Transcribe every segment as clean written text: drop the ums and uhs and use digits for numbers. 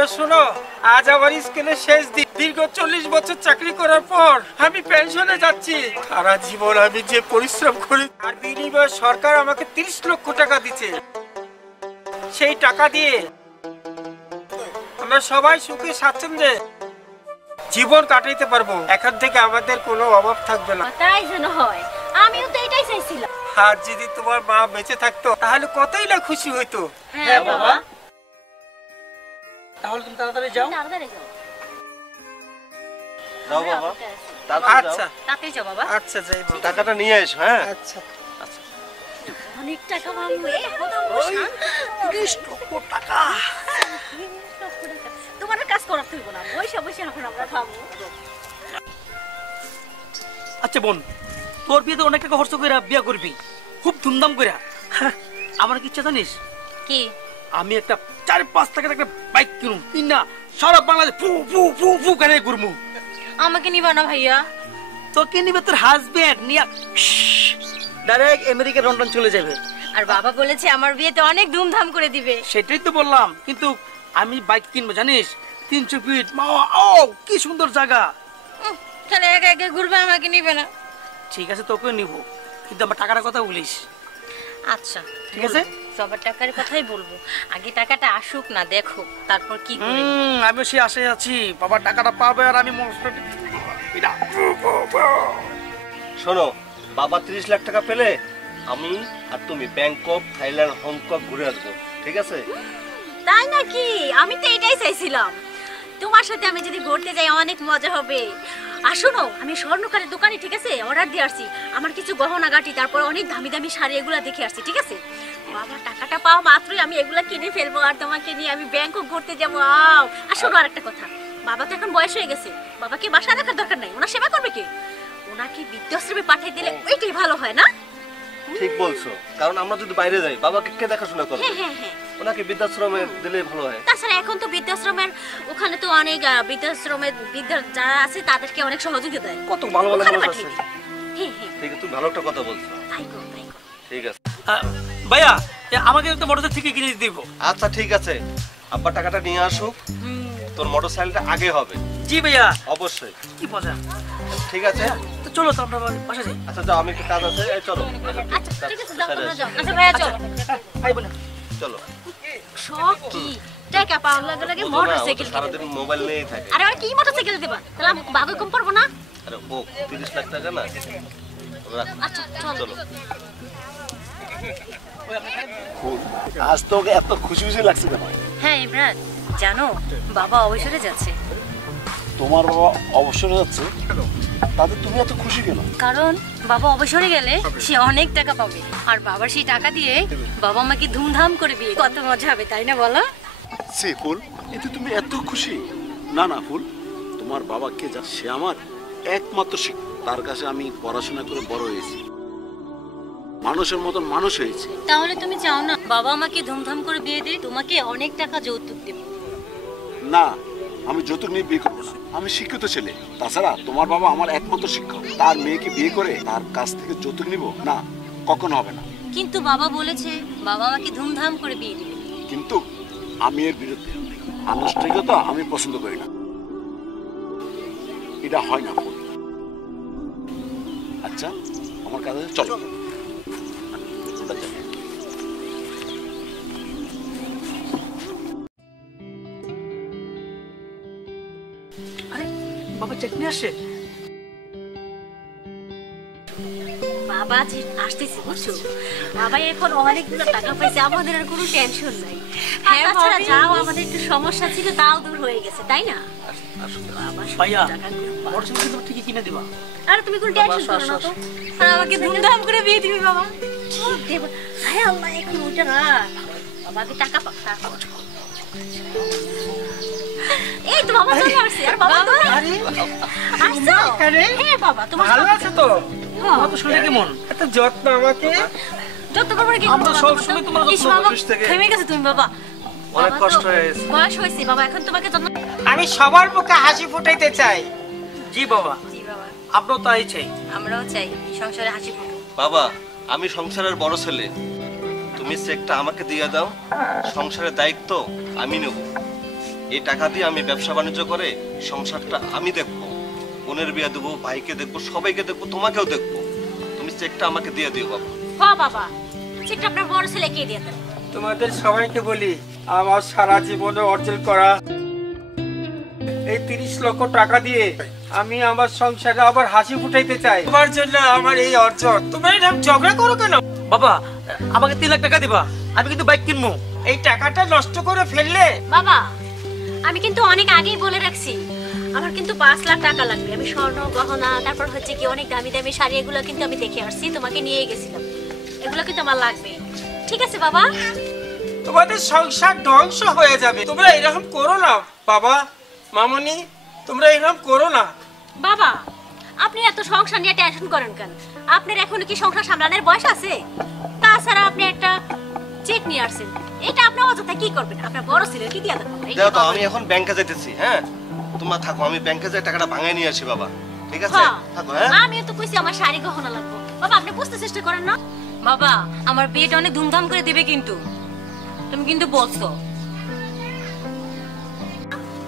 তবে শোনো, আজ আমার স্কুলের শেষ দিন। দীর্ঘ 40 বছর চাকরি করার পর আমি পেনশনে যাচ্ছি। সারা জীবন আমি যে পরিশ্রম করি, আর বিনিময়ে সরকার আমাকে 30 লক্ষ টাকা দিচ্ছে। সেই টাকা দিয়ে আমরা সবাই সুখে স্বাচ্ছন্দ্যে জীবন কাটাইতে পারবো। এখন থেকে আমাদের কোনো অভাব থাকবে না। তাই যেন হয়, আমিও তো এটাই চাইছিলাম। আর যদি তোমার মা বেঁচে থাকতো তাহলে কতই না খুশি হইতো। হ্যাঁ বাবা। তাহলে তুমি তাড়াতাড়ি যাও। তাড়াতাড়ি যাও। যাও বাবা, আচ্ছা তাড়াতাড়ি যাও বাবা। আচ্ছা যাই বাবা। টাকাটা নিয়ে এসো। হ্যাঁ আচ্ছা অনেক টাকা পাবো। 30 লক্ষ টাকা। তোমার কাজ করাতে হইব না, বসে বসে এখন আমরা খাবো। আচ্ছা বোন, তোর বিয়েতে অনেক টাকা খরচ করে বিয়ে করবি, খুব ধুমধাম করে। আমার কি ইচ্ছা জানিস? কি? আমি একটা 4-5 টাকার একটা বাইক কিনুম, কিনা সারা বাংলাদেশ ফু ফু ফু ফু করে ঘুরমু। আমাকে নিবা না ভাইয়া? তোকে নিবে তোর হাজবেন্ড, নিয়া ডাইরেক্ট আমেরিকা লন্ডন চলে যাবে। আর বাবা বলেছে আমার বিয়েতে অনেক ধুমধাম করে দিবে। সেটাই তো বললাম, কিন্তু আমি বাইক কিনবো জানিস, 300 ফিট। ও কি সুন্দর জায়গা। তাহলে একা একা ঘুরবে, আমাকে নিবে না? ঠিক আছে, তোকে নিব, কিন্তু আমার টাকার কথা বলিস। আচ্ছা ঠিক আছে, সবার টাকার কথাই বলবো। আগে টাকাটা আসুক না, দেখো তারপর কি করি। আমিও সে আশায় আছি, বাবা টাকাটা পাবে আর আমি শোনো, বাবা 30 লাখ টাকা পেলে আমি আর তুমি ব্যাংকক, থাইল্যান্ড, হংকং ঘুরে আসবো। ঠিক আছে? তাই নাকি? আমি তো এটাই চাইছিলাম। তোমার সাথে আমি যদি ঘুরতে যাই অনেক মজা হবে। আর শোনো, আমি স্বর্ণকারের দোকানে, ঠিক আছে, অর্ডার দিয়ে আসছি আমার কিছু গহনা গাটি, তারপর অনেক দামি দামি শাড়ি, এগুলা দেখে আসছি। ঠিক আছে, বাবা টাকাটা পাওয়া মাত্রই আমি এগুলা কিনে ফেলবো, আর তোমাকে নিয়ে আমি ব্যাংকক ঘুরতে যাবো। আর শোনো আরেকটা কথা, বাবা তো এখন বয়স হয়ে গেছে, বাবাকে বাসা রাখার দরকার নাই। ওনার সেবা করবে কে? ওনাকে বৃদ্ধাশ্রমে পাঠিয়ে দিলে ওইটাই ভালো হয় না? ঠিক বলছো, কারণ আমরা যদি বাইরে যাই বাবাকে কে দেখাশোনা করবে? হ্যাঁ হ্যাঁ, ওনাকে বৃদ্ধাশ্রমে দিলে ভালো হয়। তাছাড়া এখন তো বৃদ্ধাশ্রমের ওখানে তো অনেক বৃদ্ধাশ্রমের বৃদ্ধা যারা আছে তাদেরকে অনেক সহযোগিতা দেয়। কত ভালো ভালো মানুষ আছে। হ্যাঁ হ্যাঁ, ঠিক আছে, তুমি ভালো একটা কথা বলছো। তাই করো তাই করো। ঠিক আছে ভাইয়া, আমাকে একটা মোটরসাইকেল থেকে কিনে দিব। আচ্ছা ঠিক আছে, আব্বা টাকাটা নিয়ে আসুক, তোর মোটরসাইকেলটা আগে হবে। জি ভাইয়া, অবশ্যই। কি মজা। ঠিক আছে, তো চলো তো আমরা বাসা যাই। আচ্ছা যাও, আমি একটু কাজ আছে। এই চলো। আচ্ছা ঠিক আছে, যাও তোমরা যাও। আচ্ছা ভাইয়া চলো। ভাই বোন চলো। শখ কি? টাকা পাওয়ার লাগে লাগে মোটরসাইকেল কিনে। সারাদিন মোবাইল নিয়েই থাকে। আরে আর কি মোটরসাইকেল দেবা? তাহলে আমি বাবা কম পারবো না? আরে ও 30 লাখ টাকা না। আচ্ছা চলো। আজ তোকে এত খুশি খুশি লাগছে কেন? হ্যাঁ ইমরান, জানো বাবা অবসরে যাচ্ছে। তোমার বাবা অবসরে যাচ্ছে, তাতে তুমি এত খুশি কেন? কারণ বাবা অবসরে গেলে সে অনেক টাকা পাবে, আর বাবার সেই টাকা দিয়ে বাবা আমাকে ধুমধাম করে বিয়ে। কত মজা হবে তাই না বলো? সে ফুল, এতে তুমি এত খুশি? না না ফুল, তোমার বাবা কে যা, সে আমার একমাত্র শিক্ষক। তার কাছে আমি পড়াশোনা করে বড় হয়েছি, মানুষের মতন মানুষ হয়েছে। তাহলে তুমি চাও না বাবা আমাকে ধুমধাম করে বিয়ে দিয়ে তোমাকে অনেক টাকা যৌতুক দেবে? না, আমি যৌতুক নিয়ে বিয়ে করবো না। আমি শিক্ষিত ছেলে, তাছাড়া তোমার বাবা আমার একমাত্র শিক্ষক। তার মেয়েকে বিয়ে করে তার কাছ থেকে যৌতুক নিব না, কখনো হবে না। কিন্তু বাবা বলেছে বাবা আমাকে ধুমধাম করে বিয়ে দিবে। কিন্তু আমি এর বিরুদ্ধে। আনুষ্ঠানিকতা আমি পছন্দ করি না, এটা হয় না। আচ্ছা আমার কাছে চলো। আরে বাবা চাকনি আসে। বাবা যে আসতেছে বুঝছো, বাবা এখন অনেকগুলো টাকা পাইছে, আমাদের আর কোনো টেনশন নাই। হ্যাঁ তাছাড়া যাও আমাদের একটু সমস্যা ছিল তাও দূর হয়ে গেছে, তাই না? ভাইয়া মোটরসাইকেল তুমি ঠিকই কিনে দিবা। আরে তুমি কোনো টেনশন করো না তো, আর আমাকে ধুমধাম করে বিয়ে দিবি বাবা। কি দেব? হায় আল্লাহ, এখন ওটা রাখ, বাবাকে টাকা পাক্কা। এই তো বাবা চলে আসছে। আর বাবা তো আরে আসছো? হ্যাঁ বাবা, তোমার ভালো আছে তো? তোমার তো শরীর কেমন? এত যত্ন আমাকে। যত করবে কি আমরা সব সময় তোমার যত্ন করি। অফিস থেকে থেমে গেছে তুমি বাবা। অনেক কষ্ট হয়ে গেছে। বয়স হয়েছে বাবা, এখন তোমাকে যত্ন। আমি সবার মুখে হাসি ফুটাইতে চাই। জি বাবা, জি বাবা, আমরাও তাই চাই। আমরাও চাই সংসারে হাসি ফুটুক। বাবা, আমি সংসারের বড় ছেলে, তুমি চেকটা আমাকে দিয়ে দাও, সংসারের দায়িত্ব আমি নেব। এই টাকা দিয়ে আমি ব্যবসা বাণিজ্য করে সংসারটা আমি দেখবো, বোনের বিয়ে দেবো, ভাইকে দেখবো, সবাইকে দেখবো, তোমাকেও দেখবো। তুমি চেকটা আমাকে দিয়ে দিও বাবা। হ্যাঁ বাবা, চেকটা আপনার বড় ছেলেকে দিয়ে দেন। তোমাদের সবাইকে বলি, আমার সারা জীবনে অর্জন করা এই 30 লক্ষ টাকা দিয়ে আমি আমার সংসারে আবার হাসি ফুটাইতে চাই। তোমার জন্য আমার এই অর্জন। তোমরা এরকম ঝগড়া করো কেন? বাবা আমাকে 3 লাখ টাকা দিবা, আমি কিন্তু বাইক কিনবো। এই টাকাটা নষ্ট করে ফেললে। বাবা আমি কিন্তু অনেক আগেই বলে রাখছি, আমার কিন্তু 5 লাখ টাকা লাগবে। আমি স্বর্ণ গহনা, তারপর হচ্ছে কি অনেক দামি দামি শাড়ি, এগুলো কিন্তু আমি দেখে আসছি, তোমাকে নিয়ে গেছিলাম। এগুলো কিন্তু আমার লাগবে, ঠিক আছে বাবা? তোমাদের সংসার ধ্বংস হয়ে যাবে। তোমরা এরকম করো না বাবা, মামনি, তোমরা এরকম করো না। বাবা আপনি এত সংসার নিয়ে টেনশন করেন কেন? আপনার এখনো কি সংসার সামলানোর বয়স আছে? তাছাড়া আপনি একটা চেক নিয়ে আসছেন, এটা আপনি অযথা কি করবেন? আপনার বড় ছেলে কি দিয়ে দেবেন? দেখো তো, আমি এখন ব্যাংকে যাইতেছি। হ্যাঁ তোমরা থাকো, আমি ব্যাংকে যাই টাকাটা ভাঙাই নিয়ে আসি বাবা, ঠিক আছে? থাকো। হ্যাঁ আমিও তো কইছি আমার শাড়ি গহনা লাগবে। বাবা আপনি বুঝতে চেষ্টা করেন না। বাবা আমার বিয়েটা অনেক ধুমধাম করে দিবে, কিন্তু তুমি কিন্তু বলছো।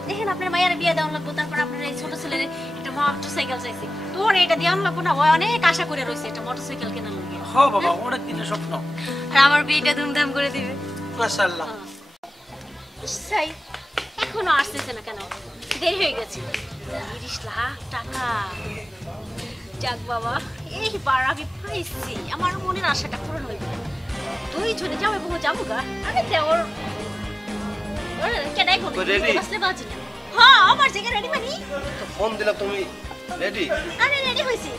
দেখেন আপনার মায়ের বিয়ে দেওয়া লাগবে, তারপর আপনার এই ছোট ছেলের একটা মোটরসাইকেল চাইছে, তোর এটা দিয়ে আনলাম না। ও অনেক আশা করে রয়েছে একটা মোটরসাইকেল কেনার লাগে। হ্যাঁ বাবা, অনেক দিনের স্বপ্ন। আর আমার বিয়েটা ধুমধাম করে দিবে। মাশাআল্লাহ। সেই এখনো আসতেছে না কেন? দেরি হয়ে গেছে। 30 লাখ টাকা। যাক বাবা, এইবার আমি পাইছি, আমার মনের আশাটা পূরণ হইবে। দুইজনে যাবো বহু যাবো গা। আমি তো ওর কেনাই বলি আসলে বাজি না। হ্যাঁ আমার জায়গা রেডি মানে ফোন দিলাম, তুমি রেডি? আরে রেডি হইছি।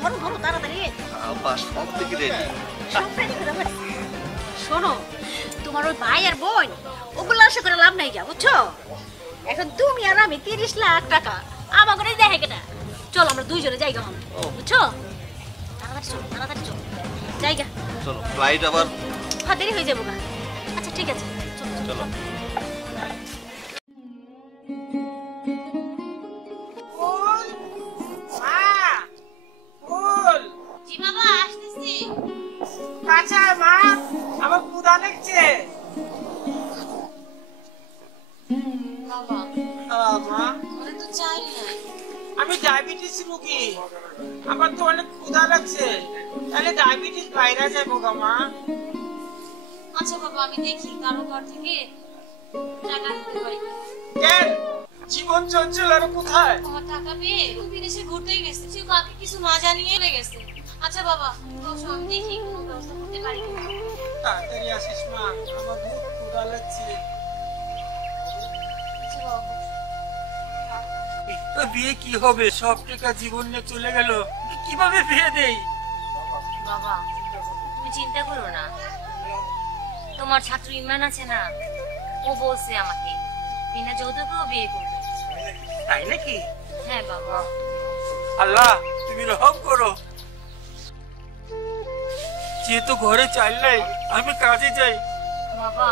ধরো ধরো তাড়াতাড়ি। বাস সব থেকে রেডি। সব রেডি করে ফেলছি। শোনো, তোমার ওই ভাই আর বোন ওগুলো আশা করে লাভ নাই গা, বুঝছো? এখন তুমি আর আমি 30 লাখ টাকা আমার করে দেখে কেনা। চলো আমরা দুইজনে যাই গা, বুঝছো? তাড়াতাড়ি চলো, তাড়াতাড়ি চলো, জায়গা চলো, ফ্লাইট আবার। হ্যাঁ দেরি হয়ে যাবো গা। আচ্ছা ঠিক আছে, চলো চলো। জি বাবা আসতেছি। কাঁচা মা, আমার ক্ষুধা লাগছে। বাবা মা ওরা তো চাই না। আমি ডায়াবেটিস রোগী, আমার তো অনেক ক্ষুধা লাগছে। তাহলে ডায়াবেটিস বাইরে যাবো গা মা। আচ্ছা বাবা আমি দেখি কারো ঘর থেকে টাকা দিতে পারি। কেন জীবন চঞ্চল আর কোথায়? তোমার টাকা পেয়ে বিদেশে ঘুরতে গেছে, কেউ কাকে কিছু না জানিয়ে চলে গেছে। আচ্ছা বাবা বসো, আমি দেখি কোনো ব্যবস্থা করতে পারি কিনা। তাড়াতাড়ি আসিস মা, আমার খুব ক্ষুধা লাগছে। আচ্ছা বাবা তো বিয়ে কি হবে? সব টাকা জীবন নিয়ে চলে গেল, কিভাবে বিয়ে দেই? বাবা তুমি চিন্তা করো না, তোমার ছাত্র ইমরান আছে না, ও বলছে আমাকে বিনা যৌতুকেও বিয়ে করবে। তাই নাকি? হ্যাঁ বাবা। আল্লাহ তুমি রহম করো। যেহেতু ঘরে চাল নাই, আমি কাজে যাই। বাবা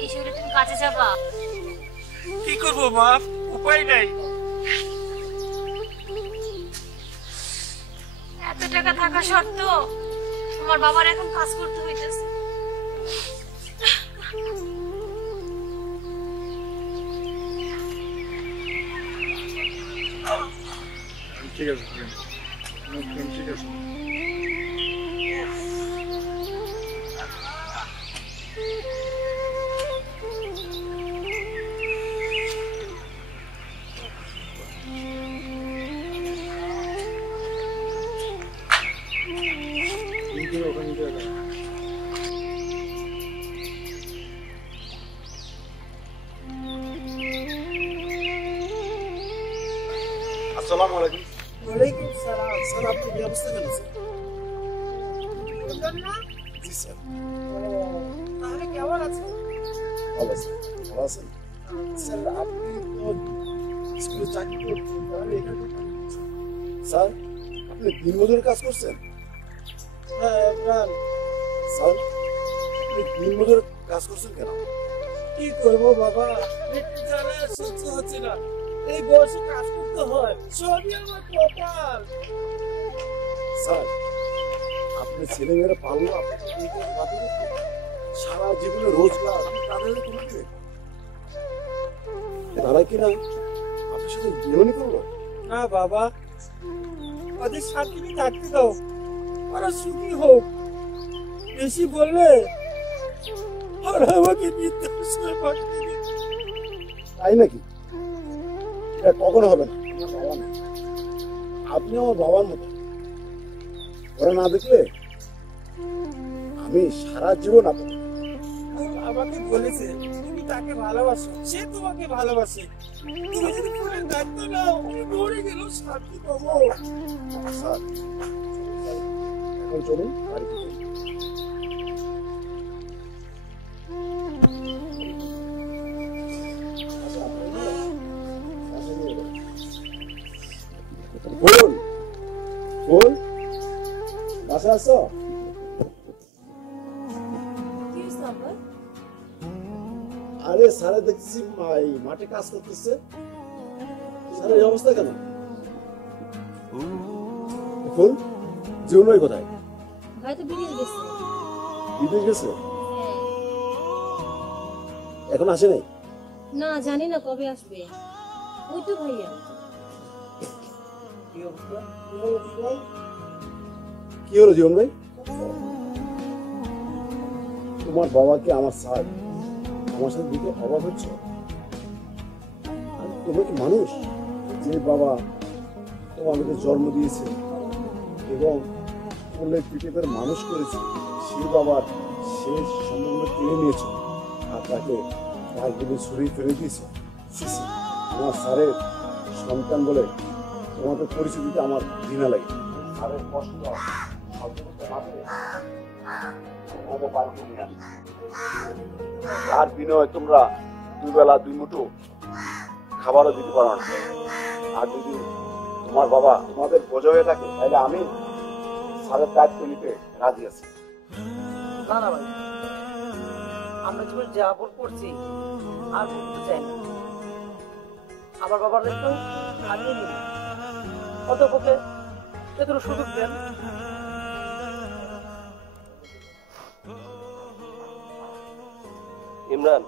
এই শরীরে তুমি কাজে যাবা? কি করবো মা, উপায় নাই। এত টাকা থাকা সত্ত্বেও তোমার বাবার এখন কাজ করতে হইতেছে। ঠিক আছে, ঠিক আছে। আসসালামু আলাইকুম। ওয়ালাইকুম সালাম। স্যার আপনি কি অবস্থা কেন স্যার? বুঝলেন না? জি স্যার। তাহলে কেমন আছেন? ভালো স্যার, ভালো আছেন? স্যার আপনি তো স্কুলে চাকরি করতেন, তাহলে এখানে স্যার আপনি দিনমজুরের কাজ করছেন? হ্যাঁ প্রাণ। স্যার আপনি দিনমজুরের কাজ করছেন কেন? কি করবো বাবা, একটু জ্বালা সহ্য হচ্ছে না। এই বয়সে কাজ করতে হয়, সবই আমার কপাল। স্যার আপনি ছেলেমেয়েরা পারলো আপনাকে সারা জীবনে রোজগার আপনি তাদের তুলে দেবেন? তারা কিনা আপনার সাথে বিয়েমনি করলো? না বাবা, ওদের শান্তি থাকতে দাও, ওরা সুখী হোক। বেশি বললে ওরা আমাকে বৃদ্ধাশ্রমে পাঠিয়ে দিবে। তাই নাকি? এটা কখনো হবে না। আমার বাবা না, আপনি আমার বাবার মতো। ওরা না দেখলে আমি সারা জীবন আপনাকে আমাকে বলেছে তুমি তাকে ভালোবাসো, সে তোমাকে ভালোবাসে। তুমি যদি ফুলের দায়িত্ব নাও, আমি মরে গেলেও শান্তি পাবো। স্যার, এখন চলুন বাড়িতে যাই। ফুল, ফুল, বাসায় আসো? আরে স্যারে দেখছি মাঠে কাজ করতেছে। স্যারের এই অবস্থা কেন? ফুল, জীবন ভাই কোথায়? হয়তো বিদেশ গেছে। বিদেশ গেছে? এখন আসে নাই? না, জানি না কবে আসবে। ওই তো ভাইয়া। কি হলো জীবন ভাই? তোমার বাবাকে আমার স্যার আমার সাথে দিকে অবাক হচ্ছে। তোমরা কি মানুষ? যে বাবা তোমাদেরকে জন্ম দিয়েছে এবং কোলের পিঠে করে মানুষ করেছে, সেই বাবার শেষ সম্বন্ধ কেড়ে নিয়েছে আর তাকে তার দিকে সরিয়ে ফেলে দিয়েছে। আমার স্যারের সন্তান বলে তোমাদের পরিচয় দিতে আমার ঘৃণা লাগে। স্যারের কষ্ট আর বিনয় তোমরা দুবেলা দুই মুঠো খাবারও দিতে পারো না। আর যদি তোমার বাবা তোমাদের বোঝা হয়ে থাকে তাহলে আমি স্যারের দায়িত্ব নিতে রাজি আছি। না না ভাই, আমরা জীবনে যা ভুল করছি আর করতে চাই না। আমার বাবার দায়িত্ব আমি নিব। অতপক্ষে এতটুকু সুযোগ দেন। ইমরান,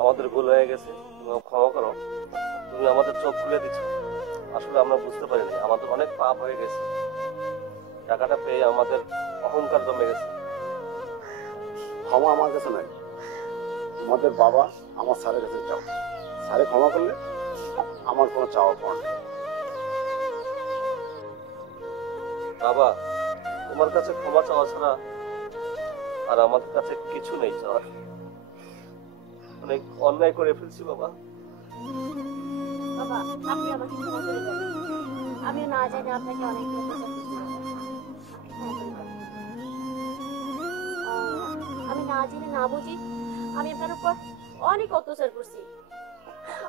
আমাদের ভুল হয়ে গেছে, তুমি ক্ষমা করো। তুমি আমাদের চোখ খুলে দিচ্ছ। আসলে আমরা বুঝতে পারিনি, আমাদের অনেক পাপ হয়ে গেছে। টাকাটা পেয়ে আমাদের অহংকার জমে গেছে। ক্ষমা আমার কাছে নাই, তোমাদের বাবা আমার স্যারের কাছে চাও। স্যারে ক্ষমা করলে আমার কোনো চাওয়া পাওয়া নেই। বাবা, তোমার কাছে ক্ষমা চাওয়া ছাড়া আর আমাদের কাছে কিছু নেই চাওয়ার। অনেক অন্যায় করে ফেলছি বাবা। বাবা, আপনি আমাকে ক্ষমা করে দেন। আমিও না জানি আপনাকে অনেক অত্যাচার করছি। আমি না জেনে না বুঝি আমি আপনার উপর অনেক অত্যাচার করছি।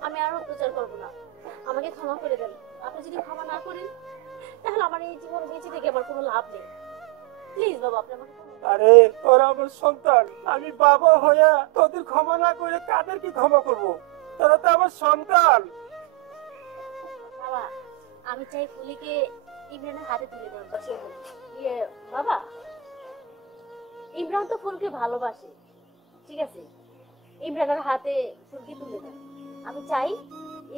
আমি আর অত্যাচার করবো না। আমাকে ক্ষমা করে দেন। আপনি যদি ক্ষমা না করেন তাহলে আমার এই জীবন বেঁচে থেকে আমার কোনো লাভ নেই। প্লিজ বাবা, আপনি আমাকে ক্ষমা করুন। আরে তোরা আমার সন্তান, আমি বাবা হইয়া তোদের ক্ষমা না করে কাদের কি ক্ষমা করব? তোরা তো আমার সন্তান। বাবা, আমি চাই ফুলিকে ইমরানের হাতে তুলে দেওয়ার কথা। বাবা, ইমরান তো ফুলকে ভালোবাসে, ঠিক আছে? ইমরানের হাতে ফুলকে তুলে দেন। আমি চাই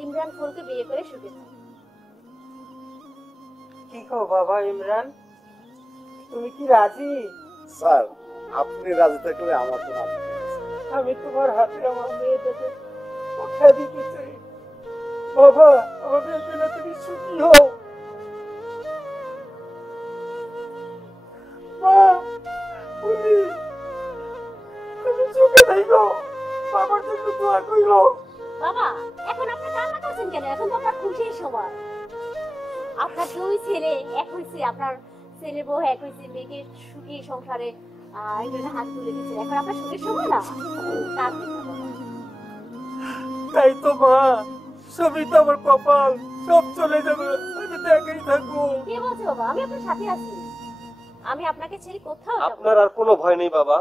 ইমরান ফুলকে বিয়ে করে সুখে থাকে। কি কো বাবা ইমরান, তুমি কি রাজি? স্যার, আপনি রাজি থাকলে আমার কোনো আপত্তি নেই। আমি তোমার হাতে আমার মেয়েটাকে উঠে দিতে চাই। বাবা, আমার মেয়েটা তুমি সুখী হও। মা, ফুলি, তুমি সুখে থাকো। বাবার জন্য দোয়া কইরো। বাবা, এখন আপনি কান্না করছেন কেন? এখন তো আপনার খুশির সময়। আপনার দুই ছেলে এক হয়েছে, আপনার ছেলে বউ এক হয়েছে, মেয়েকে সুখী সংসারে ইমরানের হাত তুলে দিচ্ছে। এখন আপনার সুখের সময় না? তাই তো মা, সবই তো আমার কপাল, সব চলে যাবে, আমি তো একাই থাকবো। কে বলছে বাবা? আমি আপনার সাথে আছি। আমি আপনাকে ছেড়ে কোথাও যাব না। আপনার আর কোনো ভয় নেই বাবা।